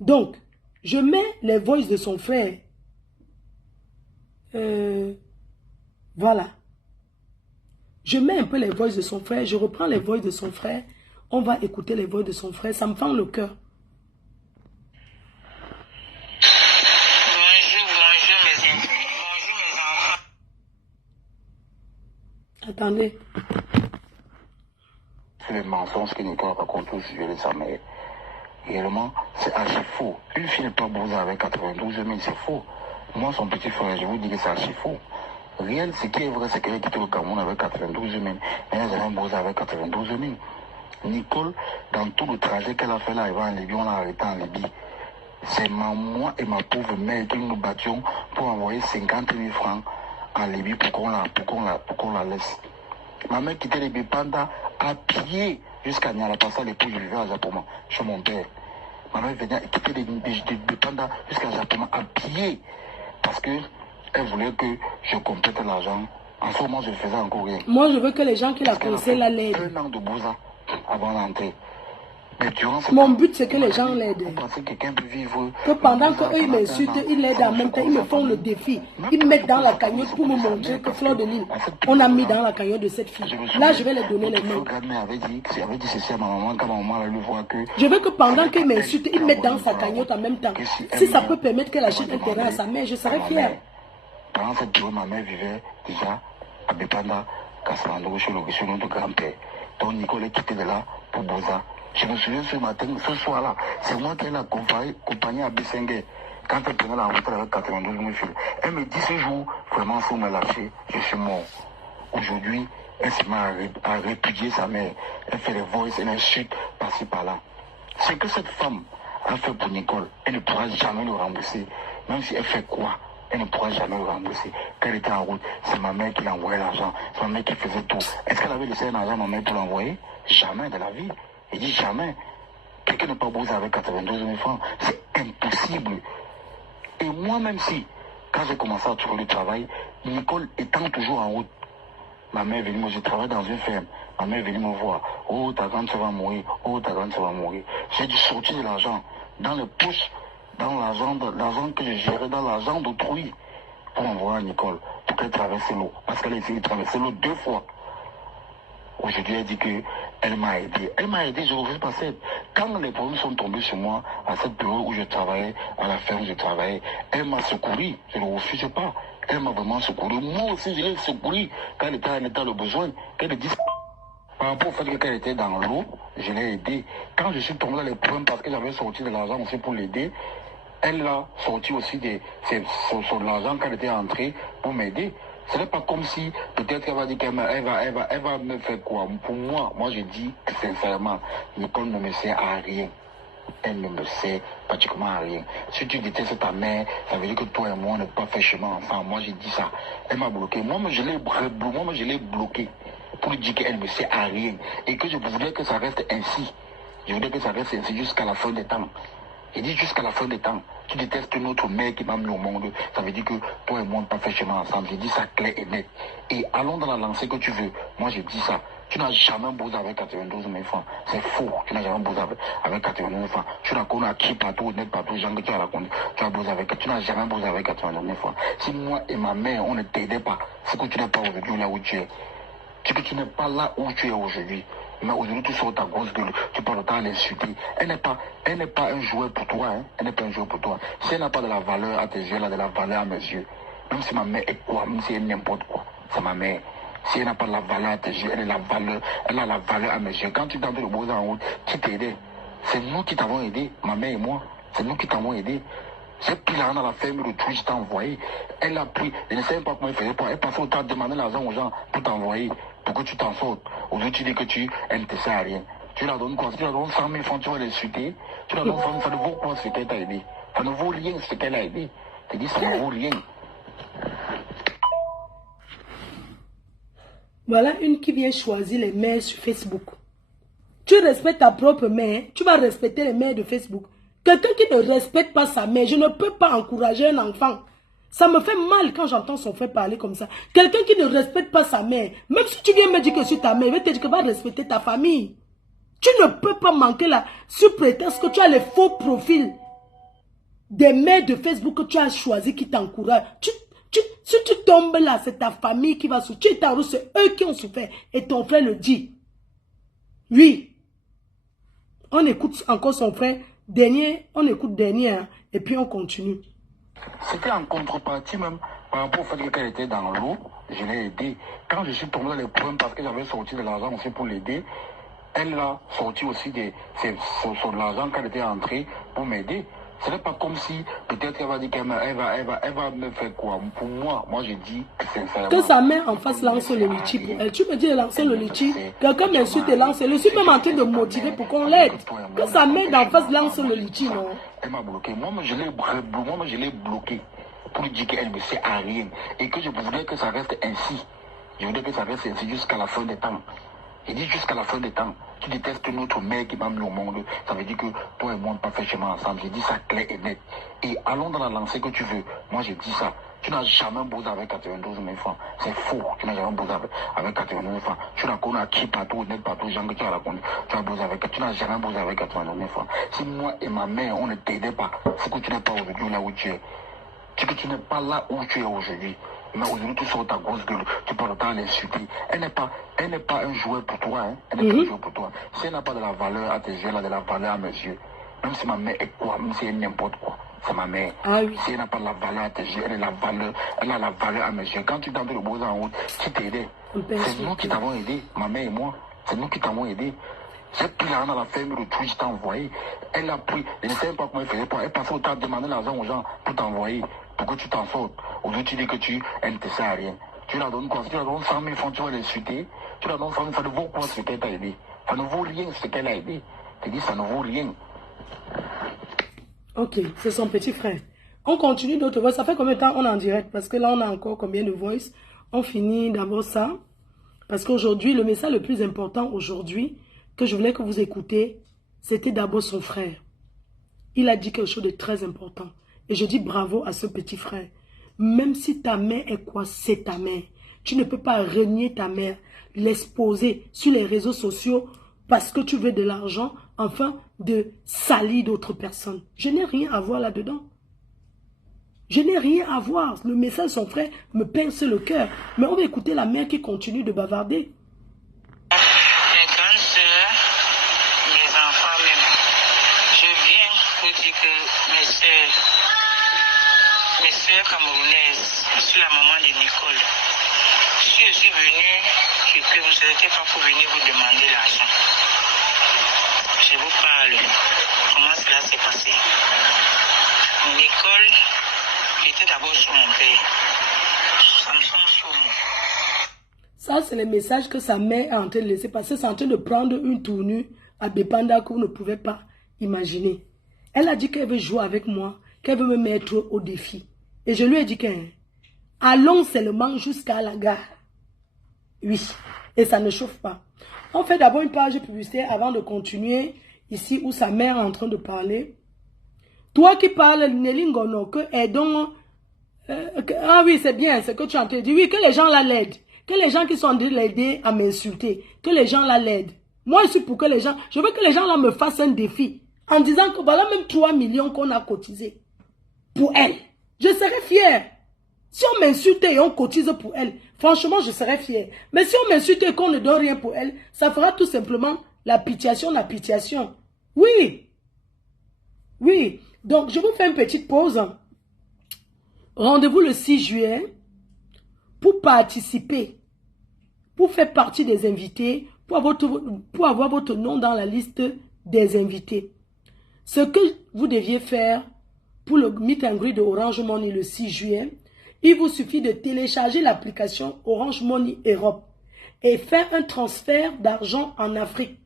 Donc, je mets les voices de son frère. Voilà. Je mets un peu les voices de son frère. Je reprends les voices de son frère. On va écouter les voix de son frère. Ça me fend le cœur. Attendez. C'est les mensonges que Nicole raconte au sujet de sa mère. Réellement, c'est archi faux. Une fille n'est pas bousée avec 92 000, c'est faux. Moi, son petit frère, je vous dis que c'est archi faux. Réel, ce qui est vrai, c'est qu'elle a quitté le Cameroun avec 92 000. Mais elle n'a jamais bousé avec 92 000. Nicole, dans tout le trajet qu'elle a fait là, en Libye, on l'a arrêté en Libye. C'est moi et ma pauvre mère qui nous battions pour envoyer 50 000 francs en Libye pour qu'on la laisse. Ma mère quittait les Bipanda à pied jusqu'à Nyalapassa, l'époux, je vivais à Japoma, chez mon père. Ma mère venait quitter les Bipanda jusqu'à Japoma à pied parce qu'elle voulait que je complète l'argent. En ce moment, je le faisais encore rien. Moi, je veux que les gens qui la connaissaient la l'aident. Un an de Bouza avant l'entrée. Mon but, c'est que les gens l'aident. Que pendant qu'eux, ils m'insultent, ils l'aident en même temps, ils me font le défi. Ils me mettent dans la cagnotte pour me montrer que Fleur de Lille, on a mis dans la cagnotte de cette fille. Là, je vais les donner les mains. Je veux que pendant qu'ils m'insultent, ils mettent dans sa cagnotte en même temps. Si ça peut permettre qu'elle achète un terrain à sa mère, je serai fier. Pendant cette durée, ma mère vivait déjà à Bepanda, Kassalando, chez notre grand-père. Donc Nicole est quitté de là pour Boza. Je me souviens ce matin, ce soir-là, c'est moi qui ai accompagné à Bissengue. Quand elle prenait la route avec 92 000 fils. Elle me dit ce jour, vraiment, il faut me lâcher, je suis mort. Aujourd'hui, elle se met à répudier sa mère. Elle fait les voices, elle insulte par-ci par-là. Ce que cette femme a fait pour Nicole, elle ne pourra jamais le rembourser. Même si elle fait quoi, elle ne pourra jamais le rembourser. Quand elle était en route, c'est ma mère qui l'envoyait l'argent. C'est ma mère qui faisait tout. Est-ce qu'elle avait laissé un argent à ma mère pour l'envoyer? Jamais de la vie. Il dit jamais. Quelqu'un n'est pas bousé avec 92 000 francs. C'est impossible. Et moi, même si, quand j'ai commencé à trouver le travail, Nicole étant toujours en route, ma mère est venue, moi je travaille dans une ferme. Ma mère est venue me voir. Oh, ta grande soeur va mourir. Oh, ta grande soeur va mourir. J'ai dû sortir de l'argent dans les poches, dans l'argent que je gérais, dans l'argent d'autrui, pour envoyer à Nicole, pour qu'elle traverse l'eau. Parce qu'elle a essayé de traverser l'eau 2 fois. Aujourd'hui, elle dit qu'elle m'a aidé. Elle m'a aidé, je ne refuse pas ça. Quand les problèmes sont tombés sur moi, à cette période où je travaillais, à la ferme où je travaillais, elle m'a secouru. Je ne refuse pas. Elle m'a vraiment secouru. Moi aussi, je l'ai secouru quand elle était en état de besoin. Qu'elle dit par rapport au fait qu'elle était dans l'eau, je l'ai aidée. Quand je suis tombé dans les problèmes parce que j'avais sorti de l'argent aussi pour l'aider, elle a sorti aussi son argent quand elle était entrée pour m'aider. Ce n'est pas comme si peut-être qu'elle va dire qu'elle va me faire quoi. Pour moi, je dis que sincèrement, Nicole ne me sert à rien. Elle ne me sert pratiquement à rien. Si tu détestes ta mère, ça veut dire que toi et moi, on n'a pas fait chemin ensemble. Moi, j'ai dit ça. Elle m'a bloqué. Moi, je l'ai bloqué pour lui dire qu'elle ne me sert à rien. Et que je voudrais que ça reste ainsi. Je voudrais que ça reste ainsi jusqu'à la fin des temps. Il dit jusqu'à la fin des temps, tu détestes notre mère qui m'a mis au monde. Ça veut dire que toi et moi, on n'a pas fait chemin ensemble. J'ai dit ça clair et net. Et allons dans la lancée que tu veux. Moi, j'ai dit ça. Tu n'as jamais bossé avec 92 000 francs. C'est faux. Tu n'as jamais bossé avec 92 000 francs. Tu n'as connu à qui partout, net partout, les gens que tu as raconté. Tu as bossé avec. Tu n'as jamais bossé avec 92 000 francs. Si moi et ma mère, on ne t'aidait pas, c'est que tu n'es pas aujourd'hui là où tu es. C'est que tu n'es pas là où tu es aujourd'hui. Mais aujourd'hui, tu sors ta grosse gueule, tu parles autant à l'insulter. Elle n'est pas un joueur pour toi, hein. Elle n'est pas un joueur pour toi. Si elle n'a pas de la valeur à tes yeux, elle a de la valeur à mes yeux. Même si ma mère est quoi, même si elle est n'importe quoi, c'est ma mère. Si elle n'a pas de la valeur à tes yeux, elle a la valeur à mes yeux. Quand tu t'entends le beau en route, qui t'a aidé? C'est nous qui t'avons aidé, ma mère et moi. C'est nous qui t'avons aidé. J'ai pris l'argent dans la ferme de Twitch, t'ai envoyé. Elle a pris, je ne sais même pas comment elle faisait pas. Elle passait au temps de demander l'argent aux gens pour t'envoyer, pour que tu t'en sortes. Aujourd'hui, tu dis que elle ne te sert à rien. Tu la donnes quoi? Si tu la donnes 100 000 francs, tu vas l'insulter. Tu la donnes 100 000, ça ne vaut quoi ce qu'elle t'a aidé? Ça ne vaut rien ce qu'elle a aidé. Tu dis, ça ne vaut rien. Voilà une qui vient choisir les mères sur Facebook. Tu respectes ta propre mère, tu vas respecter les mères de Facebook. Quelqu'un qui ne respecte pas sa mère, je ne peux pas encourager un enfant. Ça me fait mal quand j'entends son frère parler comme ça. Quelqu'un qui ne respecte pas sa mère, même si tu viens me dire que c'est ta mère, il va te dire que va respecter ta famille. Tu ne peux pas manquer là, sous prétexte que tu as les faux profils. des mères de Facebook que tu as choisi qui t'encouragent. Si tu tombes là, c'est ta famille qui va souffrir. C'est eux qui ont souffert. Et ton frère le dit. Oui. On écoute encore son frère. On écoute dernier. Hein, et puis on continue. C'était en contrepartie même par rapport au fait qu'elle était dans l'eau. Je l'ai aidée. Quand je suis tombé dans les problèmes parce que j'avais sorti de l'argent aussi pour l'aider, elle a sorti aussi de l'argent qu'elle était entrée pour m'aider. Ce n'est pas comme si peut-être elle va dire qu'elle va me faire quoi. Pour moi, je dis sincèrement. Que sa mère en face lance le litchi pour elle. Tu me dis de lancer le litchi. Quelqu'un m'insulte et lance. Je suis même en train de motiver pour qu'on l'aide. Que sa mère d'en face lance le litchi, non? Elle m'a bloqué. Moi, je l'ai bloqué pour lui dire qu'elle ne sait à rien. Et que je voudrais que ça reste ainsi. Je voudrais que ça reste ainsi jusqu'à la fin des temps. Il dit jusqu'à la fin des temps, tu détestes notre mère qui m'a mis au monde. Ça veut dire que toi et moi, on ne pas fait chemin ensemble. J'ai dit ça clair et net. Et allons dans la lancée que tu veux. Moi, j'ai dit ça. Tu n'as jamais bossé avec 92 000 francs. C'est faux. Tu n'as jamais bossé avec 92 000 francs. Tu l'as connu à qui partout, net partout, gens que tu as raconté. Tu n'as jamais bossé avec 92 000 francs. Si moi et ma mère, on ne t'aidait pas, c'est que tu n'es pas aujourd'hui là où tu es. C'est que tu n'es pas là où tu es aujourd'hui. Mais aujourd'hui, tu sors ta grosse gueule, tu parles autant à l'insulter. Elle n'est pas un joueur pour toi. Hein. Elle n'est pas un joueur pour toi. Si elle n'a pas de la valeur à tes yeux, elle a de la valeur à mes yeux. Même si ma mère est quoi, même si elle est n'importe quoi, c'est ma mère. Ah oui. Si elle n'a pas de la valeur à tes yeux, elle a la valeur à mes yeux. Quand tu tentes le beau en route, qui t'a aidé? C'est nous qui t'avons aidé, ma mère et moi. C'est nous qui t'avons aidé. J'ai pris l'argent dans la ferme de Twitch, t'ai envoyé. Elle a pris, je ne sais pas comment elle faisait pour. Elle passait au temps de demander l'argent aux gens pour t'envoyer, pour que tu t'en sortes. Aujourd'hui, tu dis que elle ne te sert à rien. Tu la donnes quoi? Si tu la donnes 100 000 francs, tu vas l'insulter. Tu la donnes 100 000, ça ne vaut quoi ce qu'elle t'a aidé? Ça ne vaut rien ce qu'elle a aidé. Tu dis, ça ne vaut rien. Ok, c'est son petit frère. On continue d'autres voix. Ça fait combien de temps on est en direct? Parce que là, on a encore combien de voices? On finit d'abord ça. Parce qu'aujourd'hui, le message le plus important aujourd'hui, que je voulais que vous écoutez, c'était d'abord son frère. Il a dit quelque chose de très important. Et je dis bravo à ce petit frère. Même si ta mère est quoi, c'est ta mère. Tu ne peux pas renier ta mère, l'exposer sur les réseaux sociaux parce que tu veux de l'argent, enfin de salir d'autres personnes. Je n'ai rien à voir là-dedans. Je n'ai rien à voir. Le message de son frère me pince le cœur. Mais on va écouter la mère qui continue de bavarder. Mes soeurs camerounaises, je suis la maman de Nicole. Si je suis venue, c'est que vous n'étiez pas pour venir vous demander l'argent. Je vous parle. Comment cela s'est passé? Nicole était d'abord sur mon père. Ça, c'est le message que sa mère est en train de laisser passer. C'est en train de prendre une tournure à Bépanda que vous ne pouvez pas imaginer. Elle a dit qu'elle veut jouer avec moi, qu'elle veut me mettre au défi. Et je lui ai dit allons seulement jusqu'à la gare. Oui, et ça ne chauffe pas. On fait d'abord une page publicitaire avant de continuer ici où sa mère est en train de parler. Toi qui parles, Nelingono, que aidons... ah oui, c'est bien, c'est que tu es en train de dire. Oui, que les gens la l'aident. Que les gens qui sont en train de l'aider à m'insulter, que les gens la l'aident. Moi, je suis pour que les gens... Je veux que les gens là me fassent un défi. En disant que voilà même 3 millions qu'on a cotisé pour elle. Je serais fière. Si on m'insulte et on cotise pour elle, franchement, je serais fière. Mais si on m'insulte et qu'on ne donne rien pour elle, ça fera tout simplement la pitiation. Oui. Oui. Donc, je vous fais une petite pause. Rendez-vous le 6 juillet pour participer, pour faire partie des invités, pour avoir votre nom dans la liste des invités. Ce que vous deviez faire pour le Meet and Greet de Orange Money le 6 juillet, il vous suffit de télécharger l'application Orange Money Europe et faire un transfert d'argent en Afrique.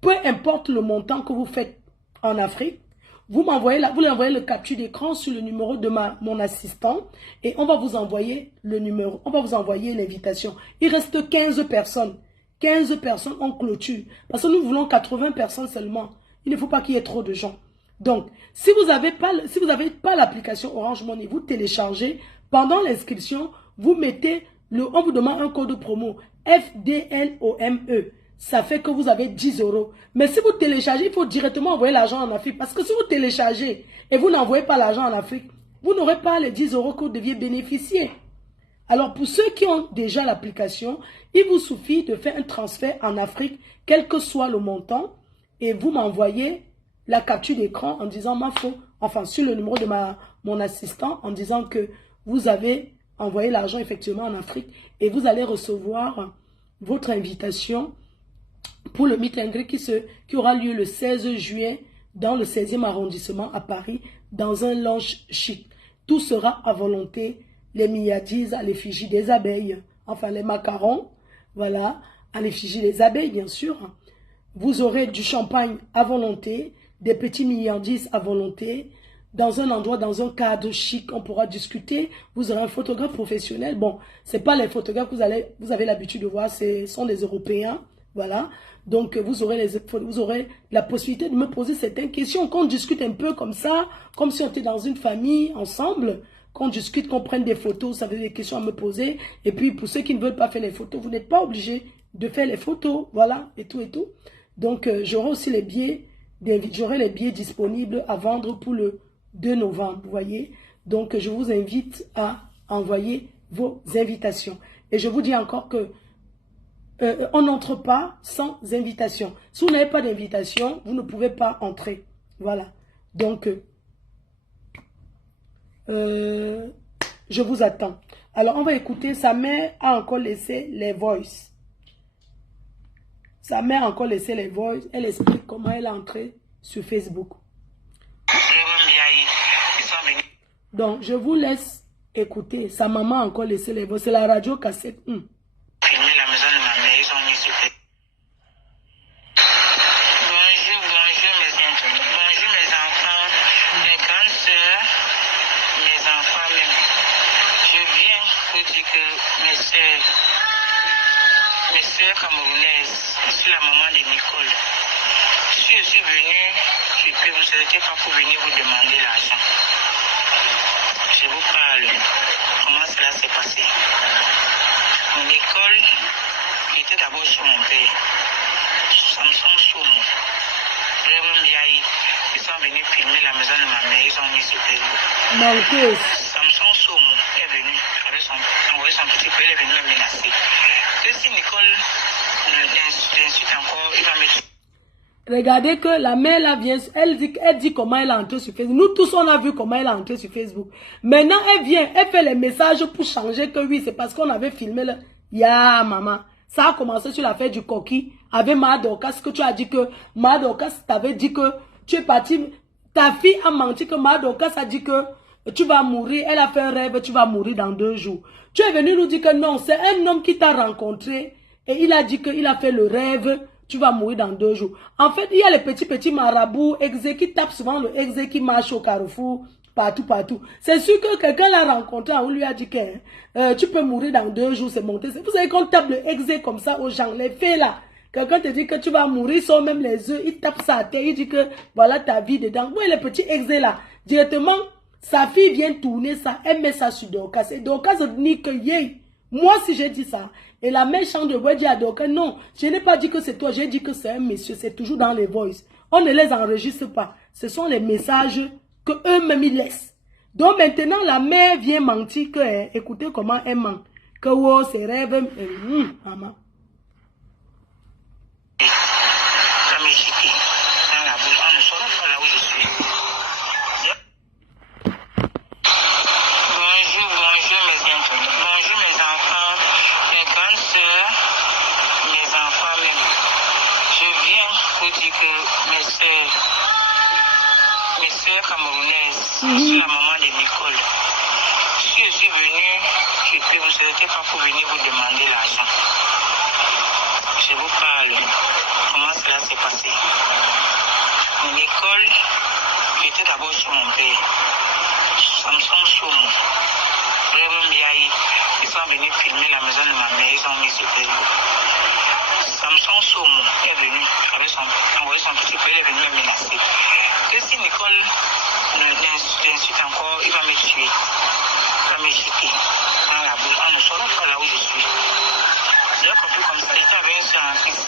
Peu importe le montant que vous faites en Afrique, vous l'envoyez le capture d'écran sur le numéro de mon assistant et on va vous envoyer le numéro, on va vous envoyer l'invitation. Il reste 15 personnes. 15 personnes en clôture. Parce que nous voulons 80 personnes seulement. Il ne faut pas qu'il y ait trop de gens. Donc, si vous n'avez pas l'application Orange Money, vous téléchargez. Pendant l'inscription, vous mettez on vous demande un code promo FDLOME. ça fait que vous avez 10 euros. Mais si vous téléchargez, il faut directement envoyer l'argent en Afrique. Parce que si vous téléchargez et vous n'envoyez pas l'argent en Afrique, vous n'aurez pas les 10 euros que vous deviez bénéficier. Alors pour ceux qui ont déjà l'application, il vous suffit de faire un transfert en Afrique, quel que soit le montant, et vous m'envoyez la capture d'écran en disant sur le numéro de mon assistant, en disant que vous avez envoyé l'argent effectivement en Afrique, et vous allez recevoir votre invitation pour le meet and greet qui aura lieu le 16 juin dans le 16e arrondissement à Paris, dans un lounge chic. Tout sera à volonté, les milliardises à l'effigie des abeilles, enfin les macarons, voilà, à l'effigie des abeilles bien sûr. Vous aurez du champagne à volonté, des petits milliardises à volonté, dans un endroit, dans un cadre chic, on pourra discuter. Vous aurez un photographe professionnel. Bon, ce n'est pas les photographes que vous avez l'habitude de voir, ce sont des Européens, voilà. Donc, vous aurez la possibilité de me poser certaines questions, qu'on discute un peu comme ça, comme si on était dans une famille ensemble, qu'on discute, qu'on prenne des photos, ça veut dire des questions à me poser. Et puis, pour ceux qui ne veulent pas faire les photos, vous n'êtes pas obligé de faire les photos, voilà, et tout et tout. Donc, j'aurai aussi les billets disponibles à vendre pour le 2 novembre, vous voyez. Donc, je vous invite à envoyer vos invitations. Et je vous dis encore que on n'entre pas sans invitation. Si vous n'avez pas d'invitation, vous ne pouvez pas entrer. Voilà. Donc, je vous attends. Alors, on va écouter. Sa mère a encore laissé les voices. Sa mère a encore laissé les voices. Elle explique comment elle est entrée sur Facebook. Donc, je vous laisse écouter. Sa maman a encore laissé les voix. C'est la radio cassette 1. Filmer la maison de ma mère, ils ont mis sur Facebook. Bonjour mes enfants, mes grandes soeurs, mes enfants même. Je viens pour dire que mes soeurs camerounaises, je suis la maman de Nicole. Si je suis venue, c'est que vous n'étiez pas pour venir vous demander l'argent. Je vous parle. Comment cela s'est passé? Mon école était d'abord chez mon père. Samson Somo. Ils sont venus filmer la maison de ma mère. Ils ont mis sur Facebook. Samson Somo est venu envoyer son petit peu. Il est venu me menacer. Que si Nicole l'insulte encore, il va me tuer. Regardez que la mère là vient, elle dit comment elle est entrée sur Facebook. Nous tous on a vu comment elle est entrée sur Facebook. Maintenant elle vient, elle fait les messages pour changer que oui, c'est parce qu'on avait filmé le... Ya maman, ça a commencé sur l'affaire du coquille avec Madorcas, que tu as dit que Madorcas t'avait dit que tu es parti, ta fille a menti que Madorcas a dit que tu vas mourir, elle a fait un rêve, tu vas mourir dans 2 jours. Tu es venu nous dire que non, c'est un homme qui t'a rencontré et il a dit qu'il a fait le rêve. Tu vas mourir dans 2 jours. En fait, il y a les petits marabouts, exé qui tapent souvent le exé qui marche au carrefour, partout. C'est sûr que quelqu'un l'a rencontré, on lui a dit que tu peux mourir dans 2 jours, c'est monté. Vous savez qu'on tape le exé comme ça aux gens, les faits là. Quelqu'un te dit que tu vas mourir, sans même les œufs, il tape sa tête, il dit que voilà ta vie dedans. Oui, les petits exé là, directement, sa fille vient tourner ça, elle met ça sur Dorcas. Et Dorcas dit que yé. Moi, si j'ai dit ça, et la méchante de Wedji a dit que non, je n'ai pas dit que c'est toi, j'ai dit que c'est un monsieur, c'est toujours dans les voices. On ne les enregistre pas. Ce sont les messages que eux-mêmes ils laissent. Donc maintenant, la mère vient mentir que, écoutez comment elle ment. Que wow, c'est rêve, maman. Ça m'est chiqué dans la bouche, on ne saura pas là où je suis. Bonjour mes enfants, mes grandes soeurs, mes enfants même. Je viens pour dire que mes soeurs camerounaises, je suis la maman de Nicole. Si je suis venue, c'est que vous n'étiez pas pour venir vous demander l'argent. Je vous parle. Comment cela s'est passé? Mon école était d'abord chez mon père. Samson Somo. Ils sont venus filmer la maison de ma mère, ils ont mis sur Facebook. Samson Somo est venu envoyer son petit peu, il est venu me menacer. Que si Nicole l'insulte encore, il va me tuer. Il va me jeter dans la bouche. On ne saura pas là où je suis. J'ai compris comme ça, il avait un seul en fils.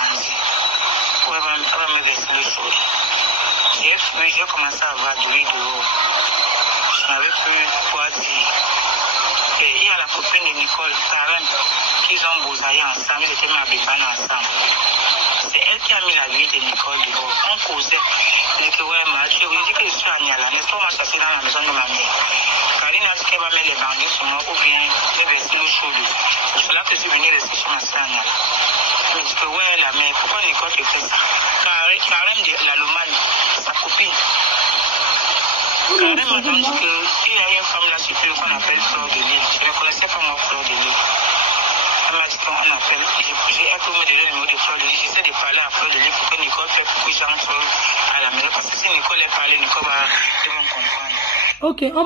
bandit. Pour me verser le sol. J'ai commencé à avoir du riz dehors. Je n'avais plus quoi dire. Et il y a la copine de Nicole, Karen, qu'ils ont bousaillé ensemble, ils étaient m'habillés ensemble. C'est elle qui a mis la vie de Nicole dehors. On causait. Je dis que ouais, Mathieu, on dit que je suis à Niala, n'est-ce pas, on m'a chassé dans la maison de ma mère. Karine a dit qu'elle va mettre les bandits sur moi ou bien me verser le chaud. C'est cela que je suis venue rester chez ma soeur à Niala. Je me dis que ouais, la mère, pourquoi Nicole te fait ça? Karen de la Lomane, sa copine. Karen m'a dit qu'il y a une femme là sur Twitter qu'on appelle Fleur de Lille. Je ne connaissais pas moi Fleur de Lille. Elle m'a dit qu'on appelle, j'ai un peu me donné le numéro de Fleur de Lille. J'essaie de parler à Fleur de Lille pour que Nicole fasse pour que j'entre à la maison. Parce que si Nicole est parlé, Nicole va comprendre. Ok, on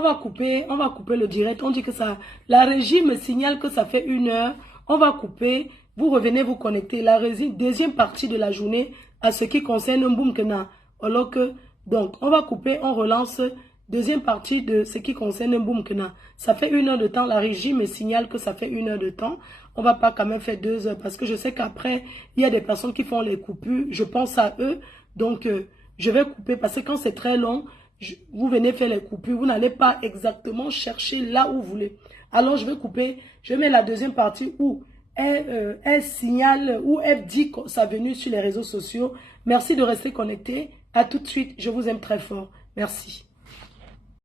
va couper le direct. On dit que ça, la régie me signale que ça fait 1 heure. On va couper. Vous revenez vous connecter. La régie, deuxième partie de la journée à ce qui concerne Mboumkena. Alors que, donc, on va couper, on relance. Deuxième partie de ce qui concerne Mboumkena. Ça fait 1 heure de temps. La régie me signale que ça fait 1 heure de temps. On va pas quand même faire 2 heures parce que je sais qu'après, il y a des personnes qui font les coupures. Je pense à eux. Donc, je vais couper parce que quand c'est très long, vous venez faire les coupures. Vous n'allez pas exactement chercher là où vous voulez. Alors, je vais couper. Je mets la deuxième partie où elle signale, où elle dit sa venue sur les réseaux sociaux. Merci de rester connecté. À tout de suite. Je vous aime très fort. Merci.